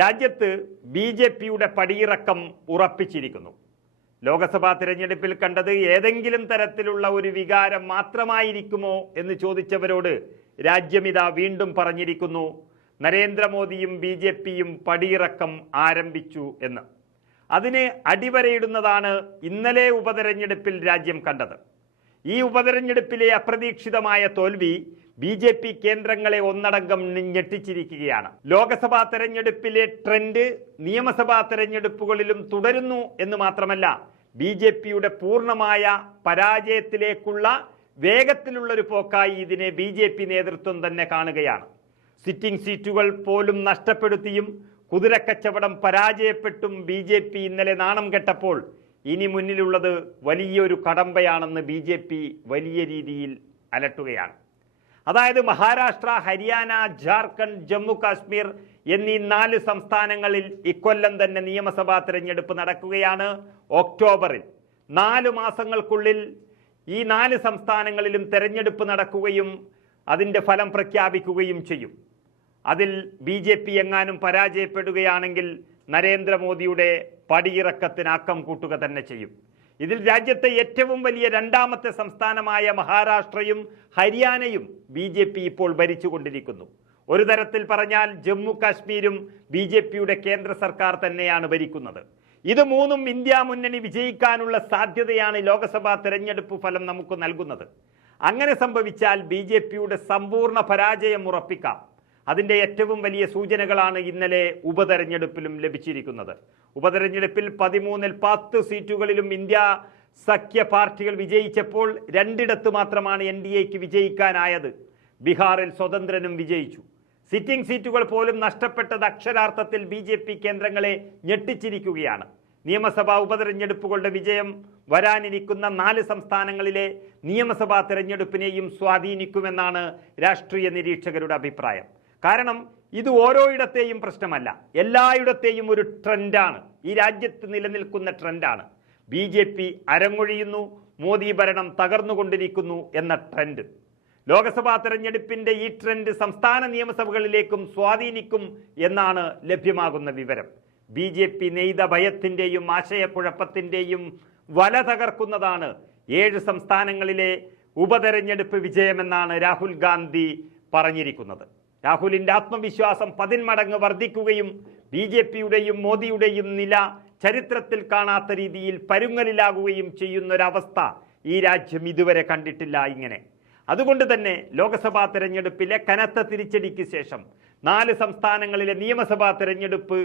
രാജ്യത്ത് ബി.ജെ.പിയുടെ പടിയിറക്കം ഉറപ്പിച്ചിരിക്കുന്നു. ലോക്സഭാ തിരഞ്ഞെടുപ്പിൽ കണ്ടത് ഏതെങ്കിലും തരത്തിലുള്ള ഒരു വികാരം മാത്രമായിരിക്കുമോ എന്ന് ചോദിച്ചവരോട് രാജ്യമിതാ വീണ്ടും പറഞ്ഞിരിക്കുന്നു, നരേന്ദ്രമോദിയും ബി.ജെ.പിയും പടിയിറക്കം ആരംഭിച്ചു എന്ന്. അതിന് അടിവരയിടുന്നതാണ് ഇന്നലെ ഉപതെരഞ്ഞെടുപ്പിൽ രാജ്യം കണ്ടത്. ഈ ഉപതെരഞ്ഞെടുപ്പിലെ അപ്രതീക്ഷിതമായ തോൽവി ബി.ജെ.പി കേന്ദ്രങ്ങളെ ഒന്നടങ്കം ഞെട്ടിച്ചിരിക്കുകയാണ്. ലോക്സഭാ തെരഞ്ഞെടുപ്പിലെ ട്രെൻഡ് നിയമസഭാ തെരഞ്ഞെടുപ്പുകളിലും തുടരുന്നു എന്ന് മാത്രമല്ല, ബി.ജെ.പിയുടെ പൂർണ്ണമായ പരാജയത്തിലേക്കുള്ള വേഗത്തിലുള്ളൊരു പോക്കായി ഇതിനെ ബി.ജെ.പി നേതൃത്വം തന്നെ കാണുകയാണ്. സിറ്റിംഗ് സീറ്റുകൾ പോലും നഷ്ടപ്പെടുത്തിയും കുതിരക്കച്ചവടം പരാജയപ്പെട്ടും ബി.ജെ.പി ഇന്നലെ നാണം കെട്ടപ്പോൾ ഇനി മുന്നിലുള്ളത് വലിയൊരു കടമ്പയാണെന്ന് ബി.ജെ.പി വലിയ രീതിയിൽ അലട്ടുകയാണ്. അതായത് മഹാരാഷ്ട്ര, ഹരിയാന, ജാർഖണ്ഡ്, ജമ്മു കാശ്മീർ എന്നീ 4 സംസ്ഥാനങ്ങളിൽ ഇക്കൊല്ലം തന്നെ നിയമസഭാ തെരഞ്ഞെടുപ്പ് നടക്കുകയാണ്. ഒക്ടോബറിൽ 4 മാസങ്ങൾക്കുള്ളിൽ ഈ 4 സംസ്ഥാനങ്ങളിലും തെരഞ്ഞെടുപ്പ് നടക്കുകയും അതിൻ്റെ ഫലം പ്രഖ്യാപിക്കുകയും ചെയ്യും. അതിൽ ബി.ജെ.പി എങ്ങാനും പരാജയപ്പെടുകയാണെങ്കിൽ നരേന്ദ്രമോദിയുടെ പടിയിറക്കത്തിന് ആക്കം കൂട്ടുക തന്നെ ചെയ്യും. ഇതിൽ രാജ്യത്തെ ഏറ്റവും വലിയ 2ാമത്തെ സംസ്ഥാനമായ മഹാരാഷ്ട്രയും ഹരിയാനയും ബി.ജെ.പി ഇപ്പോൾ ഭരിച്ചുകൊണ്ടിരിക്കുന്നു. ഒരു തരത്തിൽ പറഞ്ഞാൽ ജമ്മു കാശ്മീരും ബി.ജെ.പിയുടെ കേന്ദ്ര സർക്കാർ തന്നെയാണ് ഭരിക്കുന്നത്. ഇത് മൂന്നും ഇന്ത്യ മുന്നണി വിജയിക്കാനുള്ള സാധ്യതയാണ് ലോക്സഭാ തെരഞ്ഞെടുപ്പ് ഫലം നമുക്ക് നൽകുന്നത്. അങ്ങനെ സംഭവിച്ചാൽ ബി.ജെ.പിയുടെ സമ്പൂർണ്ണ പരാജയം ഉറപ്പിക്കാം. അതിൻ്റെ ഏറ്റവും വലിയ സൂചനകളാണ് ഇന്നലെ ഉപതെരഞ്ഞെടുപ്പിലും ലഭിച്ചിരിക്കുന്നത്. ഉപതെരഞ്ഞെടുപ്പിൽ 13-ൽ 10 സീറ്റുകളിലും ഇന്ത്യ സഖ്യ പാർട്ടികൾ വിജയിച്ചപ്പോൾ 2ഇടത്ത് മാത്രമാണ് NDAക്ക് വിജയിക്കാനായത്. ബീഹാറിൽ സ്വതന്ത്രനും വിജയിച്ചു. സിറ്റിംഗ് സീറ്റുകൾ പോലും നഷ്ടപ്പെട്ടത് അക്ഷരാർത്ഥത്തിൽ ബി.ജെ.പി കേന്ദ്രങ്ങളെ ഞെട്ടിച്ചിരിക്കുകയാണ്. നിയമസഭാ ഉപതെരഞ്ഞെടുപ്പുകളുടെ വിജയം വരാനിരിക്കുന്ന 4 സംസ്ഥാനങ്ങളിലെ നിയമസഭാ തെരഞ്ഞെടുപ്പിനെയും സ്വാധീനിക്കുമെന്നാണ് രാഷ്ട്രീയ നിരീക്ഷകരുടെ അഭിപ്രായം. കാരണം ഇത് ഓരോയിടത്തെയും പ്രശ്നമല്ല, എല്ലായിടത്തെയും ഒരു ട്രെൻഡാണ്, ഈ രാജ്യത്ത് നിലനിൽക്കുന്ന ട്രെൻഡാണ്. ബി.ജെ.പി അരങ്ങൊഴിയുന്നു, മോദി ഭരണം തകർന്നുകൊണ്ടിരിക്കുന്നു എന്ന ട്രെൻഡ്. ലോക്സഭാ തെരഞ്ഞെടുപ്പിന്റെ ഈ ട്രെൻഡ് സംസ്ഥാന നിയമസഭകളിലേക്കും സ്വാധീനിക്കും എന്നാണ് ലഭ്യമാകുന്ന വിവരം. ബി.ജെ.പി നെയ്ത ഭയത്തിൻ്റെയും ആശയക്കുഴപ്പത്തിൻ്റെയും വല തകർക്കുന്നതാണ് 7 സംസ്ഥാനങ്ങളിലെ ഉപതെരഞ്ഞെടുപ്പ് വിജയമെന്നാണ് രാഹുൽ ഗാന്ധി പറഞ്ഞിരിക്കുന്നത്. രാഹുലിൻ്റെ ആത്മവിശ്വാസം 10 മടങ്ങ് വർദ്ധിക്കുകയും ബി.ജെ.പിയുടെയും മോദിയുടെയും നില ചരിത്രത്തിൽ കാണാത്ത രീതിയിൽ പരുങ്ങലിലാകുകയും ചെയ്യുന്നൊരവസ്ഥ ഈ രാജ്യം ഇതുവരെ കണ്ടിട്ടില്ല ഇങ്ങനെ. അതുകൊണ്ട് തന്നെ ലോക്സഭാ തെരഞ്ഞെടുപ്പിലെ കനത്ത തിരിച്ചടിക്ക് ശേഷം 4 സംസ്ഥാനങ്ങളിലെ നിയമസഭാ തെരഞ്ഞെടുപ്പ്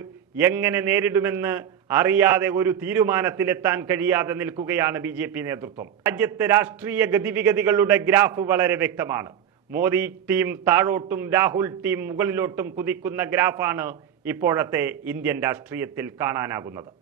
എങ്ങനെ നേരിടുമെന്ന് അറിയാതെ ഒരു തീരുമാനത്തിലെത്താൻ കഴിയാതെ നിൽക്കുകയാണ് ബി.ജെ.പി നേതൃത്വം. രാജ്യത്തെ രാഷ്ട്രീയ ഗതിവിഗതികളുടെ ഗ്രാഫ് വളരെ വ്യക്തമാണ്. മോദി ടീം താഴോട്ടും രാഹുൽ ടീം മുകളിലോട്ടും കുതിക്കുന്ന ഗ്രാഫാണ് ഇപ്പോഴത്തെ ഇന്ത്യൻ രാഷ്ട്രീയത്തിൽ കാണാനാകുന്നത്.